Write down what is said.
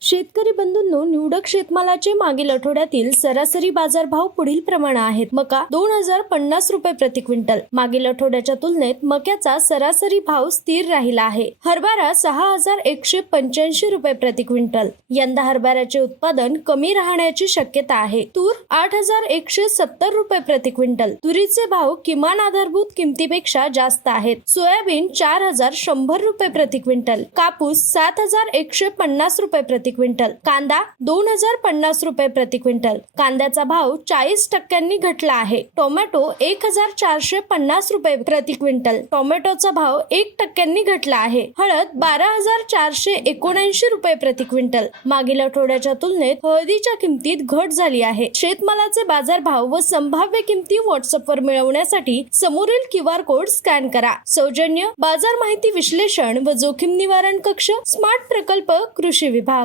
शेतकरी बंधूंनो निवडक शेतमालाचे मागील आठवड्यातील सरासरी बाजारभाव पुढील प्रमाणे आहेत. मका दोन हजार पन्नास रुपये प्रति क्विंटल. मागील आठवड्याच्या तुलनेत मक्याचा सरासरी भाव स्थिर राहिला आहे. हरभरा सहा हजार एकशे पंच्याऐंशी रुपये प्रति क्विंटल. यंदा हरभऱ्याचे उत्पादन कमी राहण्याची शक्यता आहे. तूर आठ हजार एकशे सत्तर रुपये प्रति क्विंटल. तुरीचे भाव किमान आधारभूत किमतीपेक्षा जास्त आहेत. सोयाबीन चार हजार शंभर रुपये प्रति क्विंटल. कापूस सात हजार एकशे पन्नास रुपये प्रति क्विंटल. कांदा दोन हजार पन्नास रुपये प्रति क्विंटल. कांद्याचा भाव चाळीस टक्क्यांनी घटला आहे. टोमॅटो एक हजार चारशे पन्नास रुपये प्रति क्विंटल. टोमॅटोचा भाव एक टक्क्यांनी घटला आहे. हळद बारा हजार चारशे एकोणऐंशी रुपये प्रति क्विंटल. मागील आठवड्याच्या तुलनेत हळदीच्या किमतीत घट झाली आहे. शेतमालाचे बाजार भाव व संभाव्य किमती व्हॉट्सअपवर मिळवण्यासाठी समोरील क्यू आर कोड स्कॅन करा. सौजन्य बाजार माहिती विश्लेषण व जोखीम निवारण कक्ष स्मार्ट प्रकल्प कृषी विभाग.